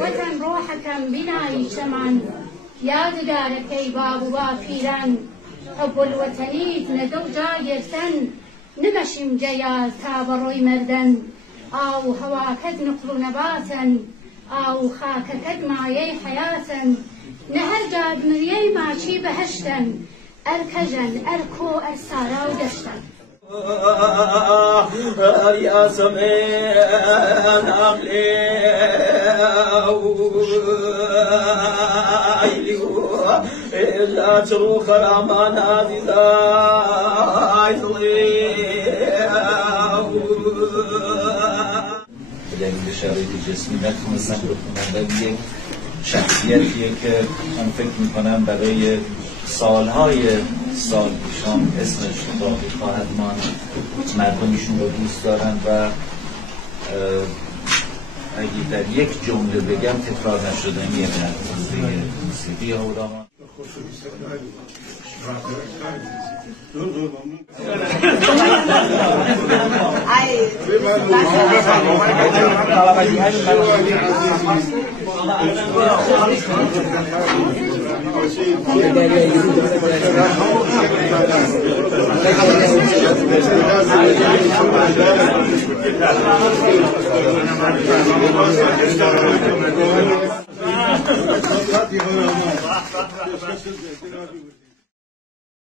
وطن روحكم بنایی چمن یادگار پیباب و پیرن حب الوطنیت ندو جا گرتن نمشیم جیال تا بروی مردن او هواکد نقل و نباتن او خاککد مایه حیاتن نهر جاد مریه ماچی بهشتن ارکجن ارکو ارسارا و دشتن يا سمين لا تروخ الأمان هذه دلیل شرایط جسمی نتونستم بخونم ولی یک شخصیتیه که من فکر میکنم برای سالهای سال پیشام اسمش باقی خواهد ماند. مردمشون رو دوست دارن و اگه در یک جمله بگم تکرار نشدنی نتیجه موسیقی هولامان. Gracias.